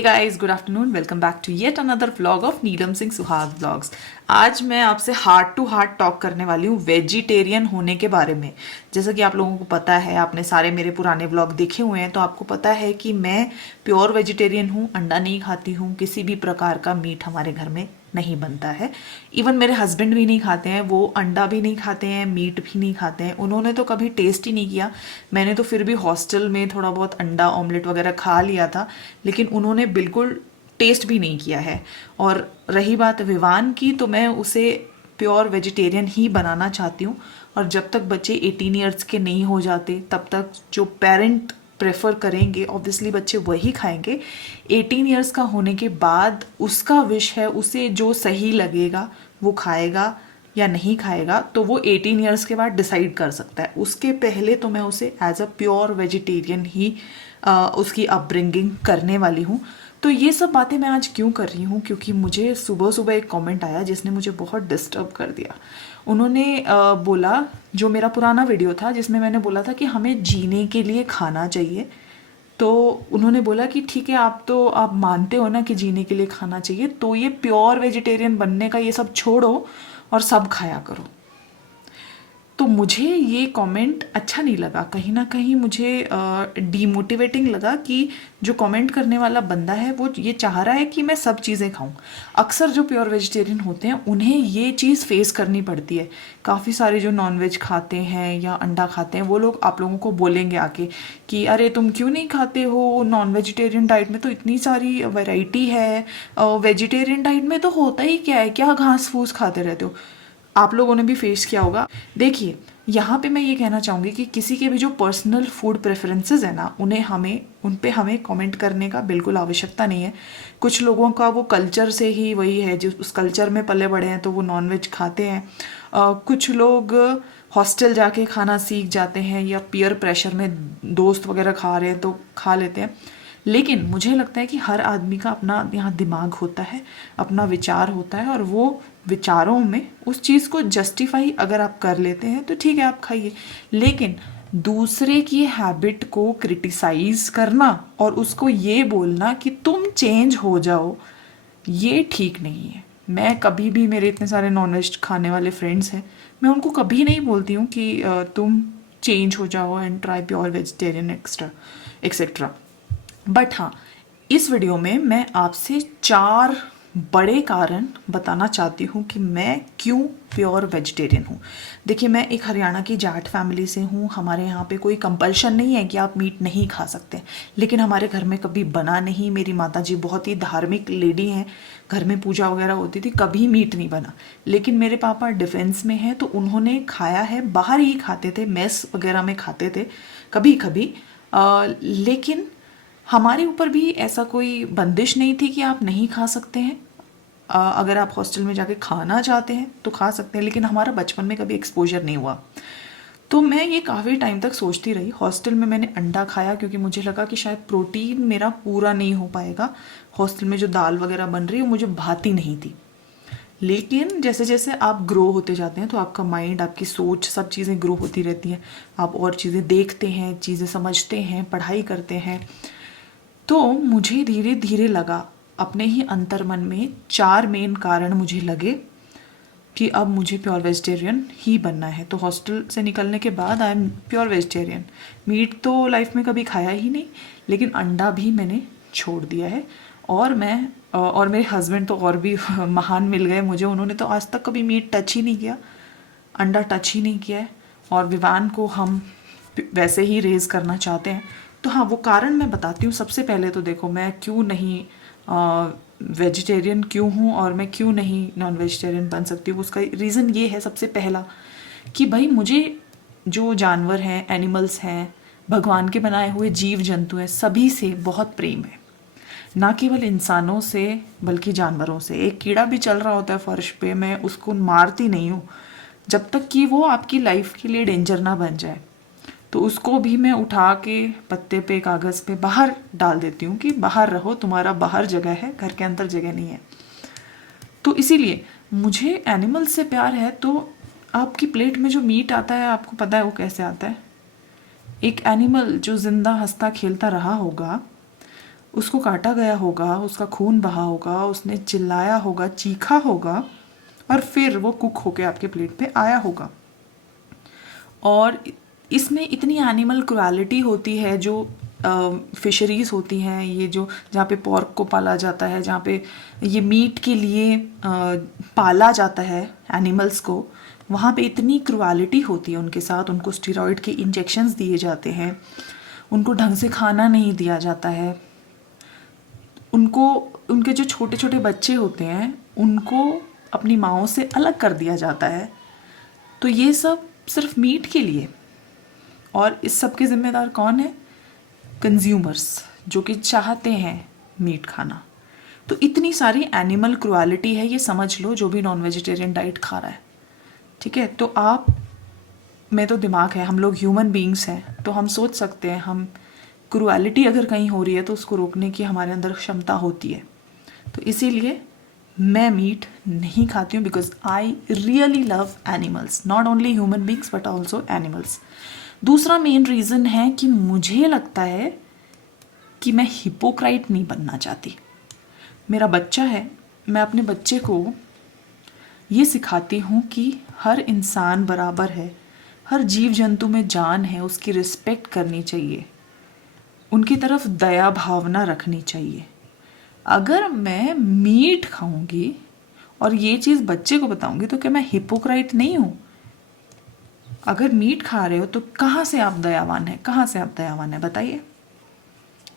Hey guys, good afternoon. Welcome back to yet another vlog of Neelam Singh Suhag vlogs. आज मैं आपसे heart to heart talk करने वाली हूँ वेजिटेरियन होने के बारे में। जैसा कि आप लोगों को पता है, आपने सारे मेरे पुराने व्लॉग देखे हुए हैं, तो आपको पता है कि मैं प्योर वेजिटेरियन हूँ। अंडा नहीं खाती हूँ, किसी भी प्रकार का मीट हमारे घर में नहीं बनता है। इवन मेरे हस्बैंड भी नहीं खाते हैं, वो अंडा भी नहीं खाते हैं, मीट भी नहीं खाते हैं। उन्होंने तो कभी टेस्ट ही नहीं किया। मैंने तो फिर भी हॉस्टल में थोड़ा बहुत अंडा ऑमलेट वगैरह खा लिया था, लेकिन उन्होंने बिल्कुल टेस्ट भी नहीं किया है। और रही बात विवान की, तो मैं उसे प्योर वेजिटेरियन ही बनाना चाहती हूँ। और जब तक बच्चे 18 ईयर्स के नहीं हो जाते, तब तक जो पेरेंट प्रेफर करेंगे ऑब्वियसली बच्चे वही खाएंगे। 18 इयर्स का होने के बाद उसका विश है, उसे जो सही लगेगा वो खाएगा या नहीं खाएगा, तो वो 18 इयर्स के बाद डिसाइड कर सकता है। उसके पहले तो मैं उसे एज अ प्योर वेजिटेरियन ही उसकी अपब्रिंगिंग करने वाली हूँ। तो ये सब बातें मैं आज क्यों कर रही हूँ, क्योंकि मुझे सुबह सुबह एक कमेंट आया जिसने मुझे बहुत डिस्टर्ब कर दिया। उन्होंने बोला, जो मेरा पुराना वीडियो था जिसमें मैंने बोला था कि हमें जीने के लिए खाना चाहिए, तो उन्होंने बोला कि ठीक है, आप मानते हो ना कि जीने के लिए खाना चाहिए, तो ये प्योर वेजिटेरियन बनने का ये सब छोड़ो और सब खाया करो। तो मुझे ये कमेंट अच्छा नहीं लगा, कहीं ना कहीं मुझे डीमोटिवेटिंग लगा कि जो कमेंट करने वाला बंदा है वो ये चाह रहा है कि मैं सब चीज़ें खाऊं। अक्सर जो प्योर वेजिटेरियन होते हैं उन्हें ये चीज़ फेस करनी पड़ती है। काफ़ी सारे जो नॉनवेज खाते हैं या अंडा खाते हैं वो लोग आप लोगों को बोलेंगे आके कि अरे तुम क्यों नहीं खाते हो, नॉन वेजिटेरियन डाइट में तो इतनी सारी वैरायटी है, वेजिटेरियन डाइट में तो होता ही क्या है, क्या घास फूस खाते रहते हो। आप लोगों ने भी फेस किया होगा। देखिए, यहाँ पे मैं ये कहना चाहूँगी कि किसी के भी जो पर्सनल फूड प्रेफरेंसेस है ना, उन पे हमें कमेंट करने का बिल्कुल आवश्यकता नहीं है। कुछ लोगों का वो कल्चर से ही वही है, जो उस कल्चर में पले बड़े हैं तो वो नॉनवेज खाते हैं। कुछ लोग हॉस्टल जाके खाना सीख जाते हैं या पीयर प्रेशर में दोस्त वगैरह खा रहे हैं तो खा लेते हैं। लेकिन मुझे लगता है कि हर आदमी का अपना यहाँ दिमाग होता है, अपना विचार होता है, और वो विचारों में उस चीज़ को जस्टिफाई अगर आप कर लेते हैं तो ठीक है, आप खाइए। लेकिन दूसरे की हैबिट को क्रिटिसाइज करना और उसको ये बोलना कि तुम चेंज हो जाओ, ये ठीक नहीं है। मैं कभी भी, मेरे इतने सारे नॉनवेज खाने वाले फ्रेंड्स हैं, मैं उनको कभी नहीं बोलती हूँ कि तुम चेंज हो जाओ and try pure vegetarian extra etcetera. But हाँ, इस वीडियो में मैं आपसे 4 बड़े कारण बताना चाहती हूँ कि मैं क्यों प्योर वेजिटेरियन हूँ। देखिए, मैं एक हरियाणा की जाट फैमिली से हूँ। हमारे यहाँ पे कोई कंपल्शन नहीं है कि आप मीट नहीं खा सकते, लेकिन हमारे घर में कभी बना नहीं। मेरी माता जी बहुत ही धार्मिक लेडी हैं, घर में पूजा वगैरह होती थी, कभी मीट नहीं बना। लेकिन मेरे पापा डिफेंस में हैं, तो उन्होंने खाया है, बाहर ही खाते थे, मेस वगैरह में खाते थे कभी कभी। लेकिन हमारे ऊपर भी ऐसा कोई बंदिश नहीं थी कि आप नहीं खा सकते हैं। अगर आप हॉस्टल में जाके खाना चाहते हैं तो खा सकते हैं, लेकिन हमारा बचपन में कभी एक्सपोजर नहीं हुआ। तो मैं ये काफ़ी टाइम तक सोचती रही। हॉस्टल में मैंने अंडा खाया क्योंकि मुझे लगा कि शायद प्रोटीन मेरा पूरा नहीं हो पाएगा। हॉस्टल में जो दाल वगैरह बन रही है वो मुझे भाती नहीं थी। लेकिन जैसे जैसे आप ग्रो होते जाते हैं तो आपका माइंड, आपकी सोच, सब चीज़ें ग्रो होती रहती हैं। आप और चीज़ें देखते हैं, चीज़ें समझते हैं, पढ़ाई करते हैं। तो मुझे धीरे धीरे लगा, अपने ही अंतर्मन में 4 मेन कारण मुझे लगे कि अब मुझे प्योर वेजिटेरियन ही बनना है। तो हॉस्टल से निकलने के बाद I am pure vegetarian. Meat तो लाइफ में कभी खाया ही नहीं, लेकिन अंडा भी मैंने छोड़ दिया है। और मेरे हस्बैंड तो और भी महान मिल गए मुझे। उन्होंने तो आज तक कभी मीट टच ही नहीं किया, अंडा टच ही नहीं किया है। और विवान को हम वैसे ही रेज करना चाहते हैं। तो हाँ, वो कारण मैं बताती हूँ। सबसे पहले तो देखो, मैं क्यों नहीं वेजिटेरियन क्यों हूँ और मैं क्यों नहीं नॉन वेजिटेरियन बन सकती हूँ। उसका रीज़न ये है सबसे पहला कि भाई, मुझे जो जानवर हैं, एनिमल्स हैं, भगवान के बनाए हुए जीव जंतु हैं, सभी से बहुत प्रेम है। ना केवल इंसानों से बल्कि जानवरों से। एक कीड़ा भी चल रहा होता है फर्श पे, मैं उसको मारती नहीं हूँ जब तक कि वो आपकी लाइफ के लिए डेंजर ना बन जाए। तो उसको भी मैं उठा के पत्ते पे, कागज़ पे बाहर डाल देती हूँ कि बाहर रहो, तुम्हारा बाहर जगह है, घर के अंदर जगह नहीं है। तो इसीलिए मुझे एनिमल्स से प्यार है। तो आपकी प्लेट में जो मीट आता है, आपको पता है वो कैसे आता है। एक एनिमल जो जिंदा हंसता खेलता रहा होगा, उसको काटा गया होगा, उसका खून बहा होगा, उसने चिल्लाया होगा, चीखा होगा और फिर वो कुक होके आपके प्लेट पे आया होगा। और इसमें इतनी एनिमल क्रुएलिटी होती है, जो फिशरीज़ होती हैं, ये जो जहाँ पे पॉर्क को पाला जाता है, जहाँ पे ये मीट के लिए पाला जाता है एनिमल्स को, वहाँ पे इतनी क्रुएलिटी होती है उनके साथ। उनको स्टेरॉइड के इंजेक्शंस दिए जाते हैं, उनको ढंग से खाना नहीं दिया जाता है, उनको, उनके जो छोटे छोटे बच्चे होते हैं उनको अपनी माँओं से अलग कर दिया जाता है। तो ये सब सिर्फ मीट के लिए। और इस सब के ज़िम्मेदार कौन है? कंज्यूमर्स, जो कि चाहते हैं मीट खाना। तो इतनी सारी एनिमल क्रुएलिटी है, ये समझ लो जो भी नॉन वेजिटेरियन डाइट खा रहा है। ठीक है, तो आप में तो दिमाग है, हम लोग ह्यूमन बीइंग्स हैं, तो हम सोच सकते हैं, हम क्रुएलिटी अगर कहीं हो रही है तो उसको रोकने की हमारे अंदर क्षमता होती है। तो इसीलिए मैं मीट नहीं खाती हूँ, because I really love animals, not only human beings but also animals. दूसरा मेन रीज़न है कि मुझे लगता है कि मैं हिपोक्राइट नहीं बनना चाहती। मेरा बच्चा है, मैं अपने बच्चे को ये सिखाती हूँ कि हर इंसान बराबर है, हर जीव जंतु में जान है, उसकी रिस्पेक्ट करनी चाहिए, उनकी तरफ दया भावना रखनी चाहिए। अगर मैं मीट खाऊंगी और ये चीज़ बच्चे को बताऊंगी तो क्या मैं हिपोक्राइट नहीं हूँ? अगर मीट खा रहे हो तो कहाँ से आप दयावान हैं, कहाँ से आप दयावान हैं बताइए?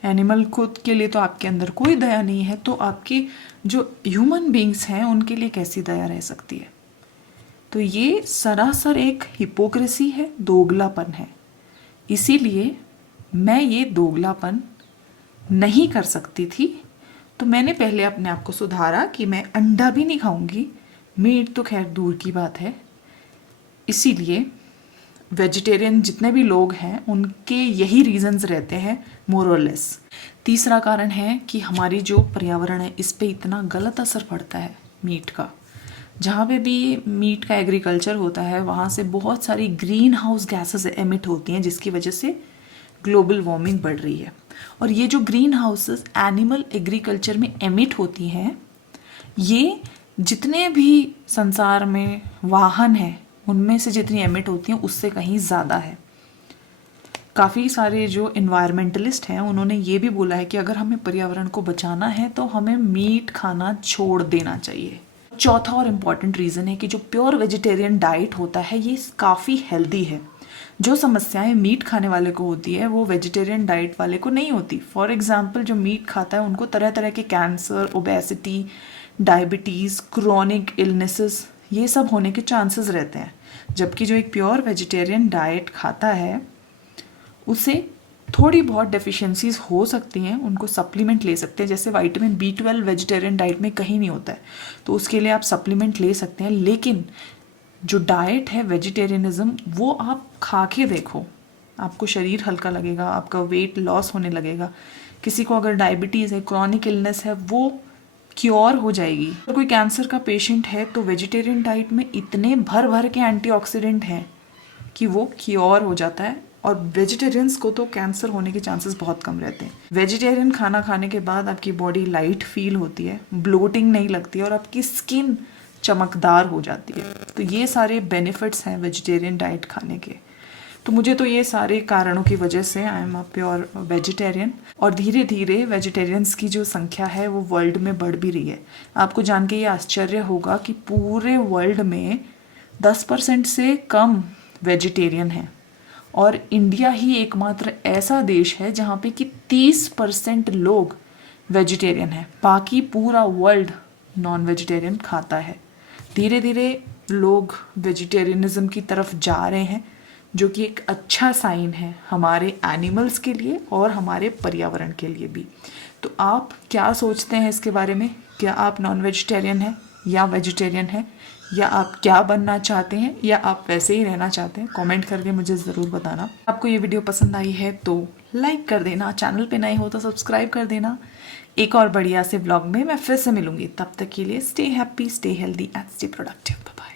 एनिमल खुद के लिए तो आपके अंदर कोई दया नहीं है, तो आपकी जो ह्यूमन बीइंग्स हैं उनके लिए कैसी दया रह सकती है? तो ये सरासर एक हिपोक्रेसी है, दोगलापन है। इसीलिए मैं ये दोगलापन नहीं कर सकती थी, तो मैंने पहले अपने आप को सुधारा कि मैं अंडा भी नहीं खाऊंगी, मीट तो खैर दूर की बात है। इसीलिए वेजिटेरियन जितने भी लोग हैं उनके यही रीजंस रहते हैं, मोर और लेस। तीसरा कारण है कि हमारी जो पर्यावरण है इस पे इतना गलत असर पड़ता है मीट का। जहाँ पे भी मीट का एग्रीकल्चर होता है वहाँ से बहुत सारी ग्रीन हाउस गैसेस एमिट होती हैं, जिसकी वजह से ग्लोबल वार्मिंग बढ़ रही है। और ये जो ग्रीन हाउसेस एनिमल एग्रीकल्चर में एमिट होती हैं, ये जितने भी संसार में वाहन हैं उनमें से जितनी एमिट होती हैं उससे कहीं ज़्यादा है। काफ़ी सारे जो इन्वायरमेंटलिस्ट हैं उन्होंने ये भी बोला है कि अगर हमें पर्यावरण को बचाना है तो हमें मीट खाना छोड़ देना चाहिए। चौथा और इम्पॉर्टेंट रीज़न है कि जो प्योर वेजिटेरियन डाइट होता है ये काफ़ी हेल्दी है। जो समस्याएं मीट खाने वाले को होती है वो वेजिटेरियन डाइट वाले को नहीं होती। फॉर एग्जाम्पल, जो मीट खाता है उनको तरह तरह के cancer, obesity, diabetes, chronic illnesses, ये सब होने के चांसेस रहते हैं। जबकि जो एक प्योर वेजिटेरियन डाइट खाता है उसे थोड़ी बहुत डेफिशिएंसीज हो सकती हैं, उनको सप्लीमेंट ले सकते हैं। जैसे विटामिन B12 वेजिटेरियन डाइट में कहीं नहीं होता है, तो उसके लिए आप सप्लीमेंट ले सकते हैं। लेकिन जो डाइट है वेजिटेरियनिज्म, वो आप खा के देखो, आपको शरीर हल्का लगेगा, आपका वेट लॉस होने लगेगा। किसी को अगर डायबिटीज़ है, क्रॉनिक इलनेस है, वो क्योर हो जाएगी। अगर कोई कैंसर का पेशेंट है तो वेजिटेरियन डाइट में इतने भर भर के एंटीऑक्सीडेंट हैं कि वो क्योर हो जाता है। और वेजिटेरियंस को तो कैंसर होने के चांसेस बहुत कम रहते हैं। वेजिटेरियन खाना खाने के बाद आपकी बॉडी लाइट फील होती है, ब्लोटिंग नहीं लगती है और आपकी स्किन चमकदार हो जाती है। तो ये सारे बेनिफिट्स हैं वेजिटेरियन डाइट खाने के। तो मुझे तो ये सारे कारणों की वजह से I am a pure vegetarian. और धीरे धीरे वेजिटेरियंस की जो संख्या है वो वर्ल्ड में बढ़ भी रही है। आपको जान के ये आश्चर्य होगा कि पूरे वर्ल्ड में 10% से कम वेजिटेरियन हैं और इंडिया ही एकमात्र ऐसा देश है जहाँ पे कि 30% लोग वेजिटेरियन हैं। बाकी पूरा वर्ल्ड नॉन वेजिटेरियन खाता है। धीरे धीरे लोग वेजिटेरियनिज्म की तरफ जा रहे हैं, जो कि एक अच्छा साइन है हमारे एनिमल्स के लिए और हमारे पर्यावरण के लिए भी। तो आप क्या सोचते हैं इसके बारे में? क्या आप नॉन वेजिटेरियन हैं या वेजिटेरियन हैं, या आप क्या बनना चाहते हैं, या आप वैसे ही रहना चाहते हैं? कमेंट करके मुझे ज़रूर बताना। आपको ये वीडियो पसंद आई है तो लाइक कर देना, चैनल पे नए हो तो सब्सक्राइब कर देना। एक और बढ़िया से व्लॉग में मैं फिर से मिलूंगी। तब तक के लिए stay happy, stay healthy and stay productive. Bye bye.